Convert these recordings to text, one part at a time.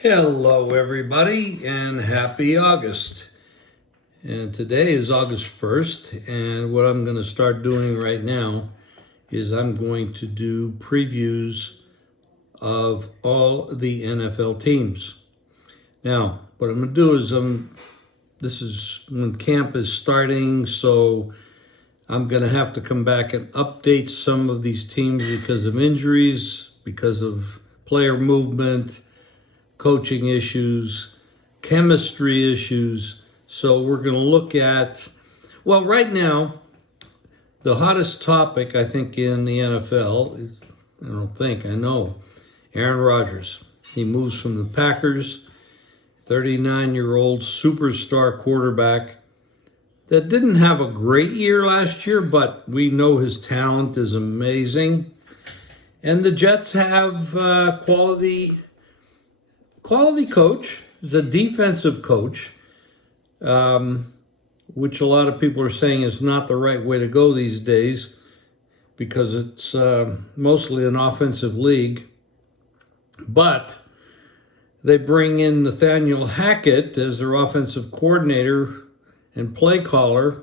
Hello, everybody, and happy August. And today is August 1st, and what I'm going to start doing right now is I'm going to do previews of all the NFL teams. Now, what I'm going to do is this is when camp is starting, so I'm going to have to come back and update some of these teams because of injuries, because of player movement, coaching issues, chemistry issues. So we're going to look at, well, right now, the hottest topic, I think, in the NFL is, I know, Aaron Rodgers. He moves from the Packers, 39-year-old superstar quarterback that didn't have a great year last year, but we know his talent is amazing. And the Jets have quality coach. He's a defensive coach, which a lot of people are saying is not the right way to go these days because it's mostly an offensive league. But they bring in Nathaniel Hackett as their offensive coordinator and play caller.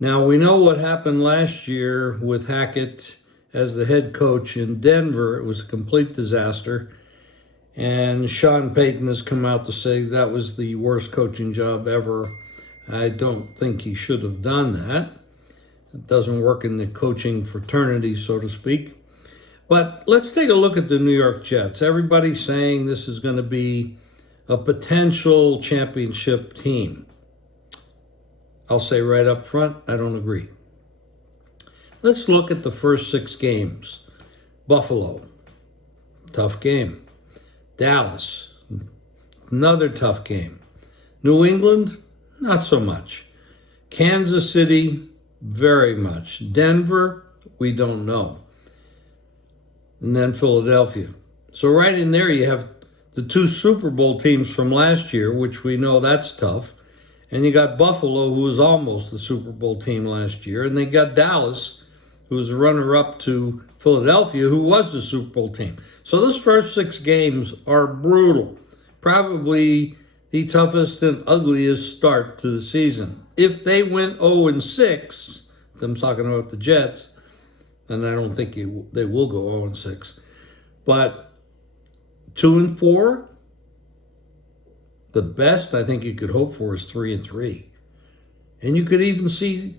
Now, we know what happened last year with Hackett as the head coach in Denver. It was a complete disaster. And Sean Payton has come out to say that was the worst coaching job ever. I don't think he should have done that. It doesn't work in the coaching fraternity, so to speak. But let's take a look at the New York Jets. Everybody's saying this is going to be a potential championship team. I'll say right up front, I don't agree. Let's look at the first 6 games. Buffalo, tough game. Dallas, another tough game. New England, not so much. Kansas City, very much. Denver, we don't know. And then Philadelphia. So right in there you have the 2 Super Bowl teams from last year, which we know that's tough. And you got Buffalo, who was almost the Super Bowl team last year. And they got Dallas, who was a runner-up to Philadelphia, who was the Super Bowl team. So those first 6 games are brutal. Probably the toughest and ugliest start to the season. If they went 0-6, I'm talking about the Jets, and I don't think they will go 0-6. But 2-4, the best I think you could hope for is 3-3. And you could even see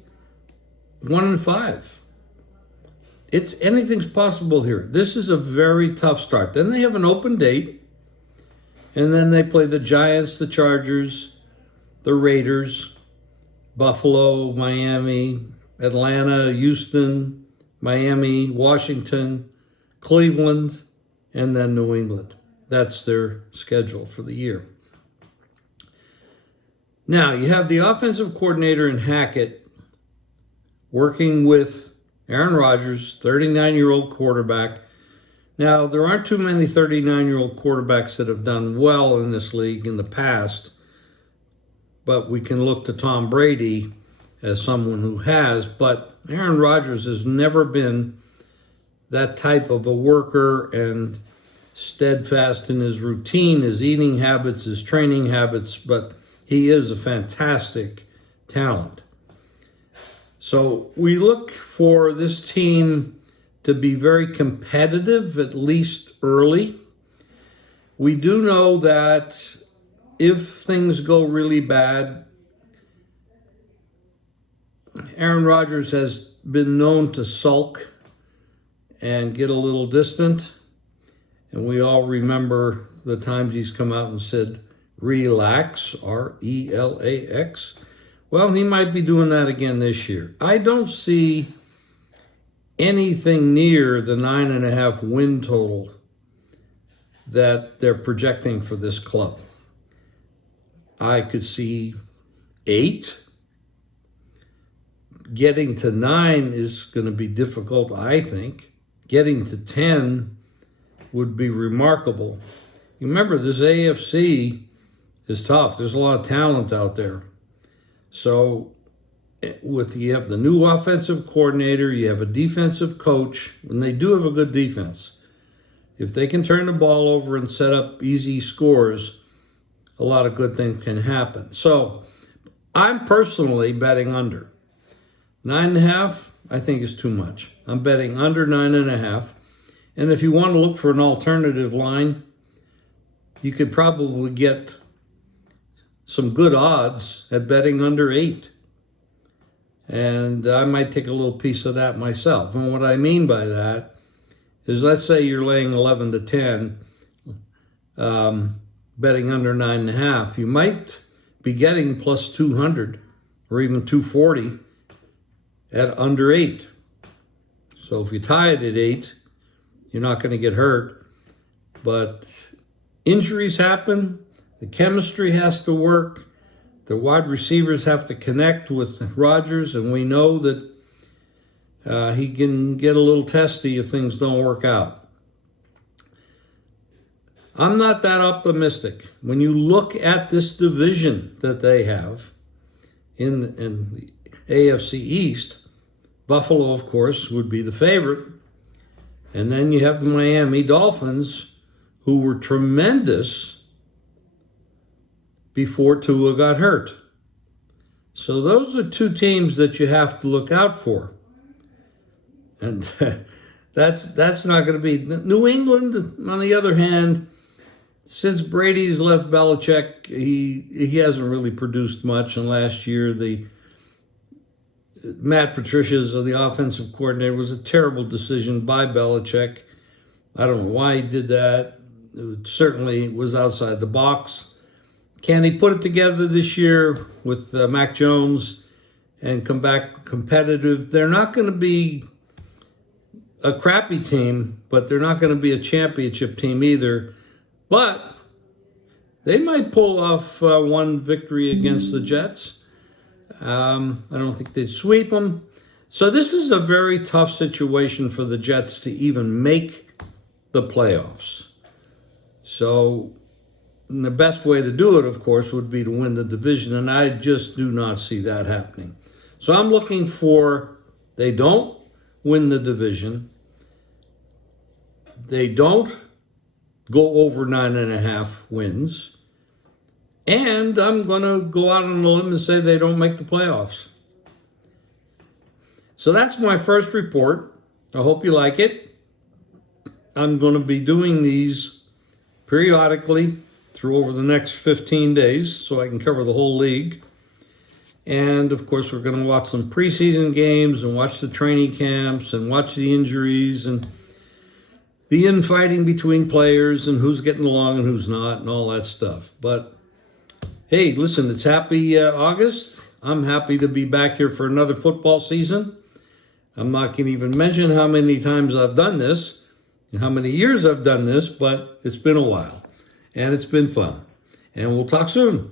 1-5. Anything's possible here. This is a very tough start. Then they have an open date, and then they play the Giants, the Chargers, the Raiders, Buffalo, Miami, Atlanta, Houston, Miami, Washington, Cleveland, and then New England. That's their schedule for the year. Now, you have the offensive coordinator in Hackett working with Aaron Rodgers, 39-year-old quarterback. Now, there aren't too many 39-year-old quarterbacks that have done well in this league in the past, but we can look to Tom Brady as someone who has. But Aaron Rodgers has never been that type of a worker and steadfast in his routine, his eating habits, his training habits, but he is a fantastic talent. So we look for this team to be very competitive, at least early. We do know that if things go really bad, Aaron Rodgers has been known to sulk and get a little distant. And we all remember the times he's come out and said, relax, R-E-L-A-X. Well, he might be doing that again this year. I don't see anything near the 9.5 win total that they're projecting for this club. I could see 8. Getting to 9 is going to be difficult, I think. Getting to 10 would be remarkable. You remember, this AFC is tough. There's a lot of talent out there. So you have the new offensive coordinator, you have a defensive coach, and they do have a good defense. if they can turn the ball over and set up easy scores, a lot of good things can happen. So I'm personally betting under. 9.5, I think is too much. I'm betting under 9.5. And if you want to look for an alternative line, you could probably get some good odds at betting under 8. And I might take a little piece of that myself. And what I mean by that is, let's say you're laying 11 to 10, betting under 9.5. You might be getting plus 200 or even 240 at under 8. So if you tie it at 8, you're not going to get hurt. But injuries happen. The chemistry has to work. The wide receivers have to connect with Rodgers, and we know that he can get a little testy if things don't work out. I'm not that optimistic. When you look at this division that they have in the AFC East, Buffalo, of course, would be the favorite. And then you have the Miami Dolphins, who were tremendous before Tua got hurt. So those are two teams that you have to look out for. And that's not going to be New England. On the other hand, since Brady's left Belichick, he hasn't really produced much. And last year, Matt Patricia's the offensive coordinator was a terrible decision by Belichick. I don't know why he did that. It certainly was outside the box. Can he put it together this year with Mac Jones and come back competitive? They're not going to be a crappy team, but they're not going to be a championship team either. But they might pull off one victory against the Jets. I don't think they'd sweep them. So this is a very tough situation for the Jets to even make the playoffs. So the best way to do it, of course, would be to win the division, and I just do not see that happening. So I'm looking for, they don't win the division, they don't go over 9.5 wins, and I'm going to go out on a limb and say they don't make the playoffs. So that's my first report. I hope you like it. I'm going to be doing these periodically through over the next 15 days so I can cover the whole league. And, of course, we're going to watch some preseason games and watch the training camps and watch the injuries and the infighting between players and who's getting along and who's not and all that stuff. But, hey, listen, it's happy August. I'm happy to be back here for another football season. I'm not going to even mention how many times I've done this and how many years I've done this, but it's been a while. And it's been fun. And we'll talk soon.